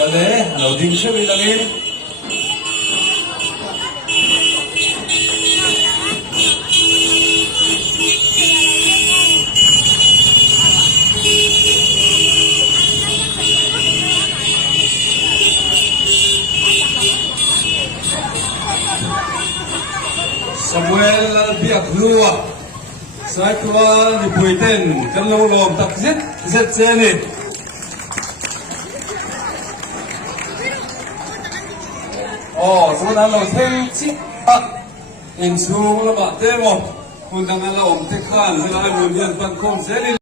Ale, ano din siya bilangin? Samuel Biaklua Sakwa ni Puiten Kalau lom tak zet seni Oh sebenarnya lo tenci insu lo mak demo undang lo om tekan selalu mundian pan kom seni